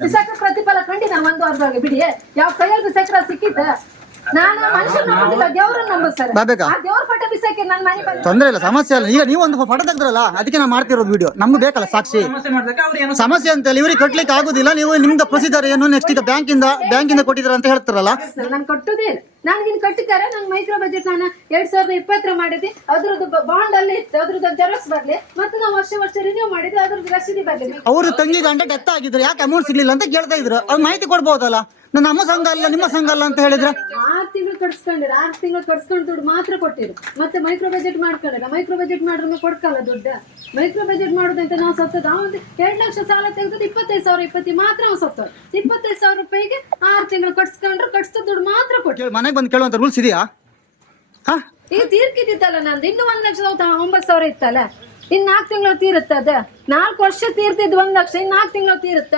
ಬಿಸಾಕ ಪ್ರತಿಫಲ ಖಂಡಿತ 1 ವಾರದೊಳಗೆ ಬಿಡಿ. ಯಾವ ಕೈಯಲ್ಲಿ ಬಿಸಾಕ್ರ ಸಿಕ್ಕಿದ್ದ ನಾನು ಮನುಷ್ಯನ ನಂಬಿಲ್ಲ, ದೇವ್ರನ್ನ ನಂಬ ಸರ್. ಬಾಬೇಕಾ ಆ ದೇವ್ರ ಪಟ್ಟ ಬಿಸಾಕಿ ನನ್ನ ಮನೆ ಬಂದು ತೊಂದ್ರೆ ಇಲ್ಲ, ಸಮಸ್ಯೆ ಇಲ್ಲ. ಈಗ ನೀವು ಒಂದು ಫೋಟೋ ತೆಗ್ದ್ರಲ್ಲ, ಅದಕ್ಕೆ ನಾವು ಮಾಡ್ತಿರೋದು ವಿಡಿಯೋ. ನಮ್ಗೆ ಬೇಕಲ್ಲ ಸಾಕ್ಷಿ. ಸಮಸ್ಯೆ ಅಂತ ಹೇಳಿ ಇವ್ರಿಗೆ ಕಟ್ಲಿಕ್ಕೆ ಆಗುದಿಲ್ಲ. ನೀವು ನಿಮ್ದು ಪ್ರೊಸೀಜರ್ ಏನು, ನೆಕ್ಸ್ಟ್ ಈಗ ಬ್ಯಾಂಕಿಂದ ಕೊಟ್ಟಿದ್ರ ಅಂತ ಹೇಳ್ತಾರಲ್ಲ. ನಾನು ಕಟ್ಟುದೇ ಇಲ್ಲ. ನನಗಿನ್ ಕಟ್ಟಿದ್ದಾರೆ. ನಾನು ಮೈಕ್ರೋ ಬಜೆಟ್ ನಾನು 2020 ಮಾಡಿದ್ದೆ. ಅದ್ರದ್ದು ಬಾಂಡ್ ಅಲ್ಲಿ ಇತ್ತು, ಅದ್ರದ್ದು ಜೆರಾಕ್ಸ್ ಬರ್ಲಿ, ಮತ್ತೆ ನಾವು ವರ್ಷ ರಿನ್ಯೂ ಮಾಡಿದ್ವಿ, ಅದ್ರದ್ದು ರಸೀದಿ ಬರ್ಲಿ. ಅವರು ತಂಗಿ ಗಂಡ ಡೆತ್ ಆಗಿದ್ರು, ಯಾಕೆ ಅಮೌಂಟ್ ಸಿಗ್ಲಿಲ್ಲ ಅಂತ ಕೇಳ್ತಾ ಇದ್ರು. ಅವ್ರು ಮಾಹಿತಿ ಕೊಡ್ಬೋದಲ್ಲ. ನಮ್ಮ ಸಂಘ ಅಲ್ಲ ನಿಮ್ಮ ಸಂಘ ಅಲ್ಲ ಅಂತ ಹೇಳಿದ್ರೆ 6 ತಿಂಗಳು ಕಟ್ಸ್ಕೊಂಡಿರ, 6 ತಿಂಗಳು ಕಟ್ಸ್ಕೊಂಡು ದುಡ್ಡು ಮಾತ್ರ ಕೊಟ್ಟಿರು. ಮತ್ತೆ ಮೈಕ್ರೋ ಬಜೆಟ್ ಮಾಡ್ಕೊಂಡಿರ. ಮೈಕ್ರೋ ಬಜೆಟ್ ಮಾಡಿದ್ರೆ ಕೊಡ್ಕಲ್ಲ ದುಡ್ಡು. ಮೈಕ್ರೋ ಬಜೆಟ್ ಮಾಡುದಂತ ನಾವು ಸತ್ತದ. ಒಂದು 2 ಲಕ್ಷ ಸಾಲ ತೆಗೆದು 25,000 ಮಾತ್ರ ನಾವು ಸತ್ತ. 25,000 ರೂಪಾಯಿಗೆ 6 ತಿಂಗಳು ಕಟ್ಸ್ಕೊಂಡ್ರೆ ಕಟ್ಸಿದ ದುಡ್ಡು ಮಾತ್ರ ಕೊಟ್ಟು ಮನೆಗೆ ಬಂದು ಕೇಳುವಂತ ರೂಲ್ಸ್ ಇದೆಯಾ? ಈಗ ತೀರ್ಕಿದ್ದಿತ್ತಲ್ಲ ನಂದು. ಇನ್ನು 1,09,000 ಇತ್ತಲ್ಲ. ಇನ್ 4 ತಿಂಗಳು ತೀರುತ್ತ. ಅದ 4 ವರ್ಷ ತೀರ್ತಿದ್ 1 ಲಕ್ಷ, ಇನ್ 4 ತಿಂಗಳು ತೀರುತ್ತ.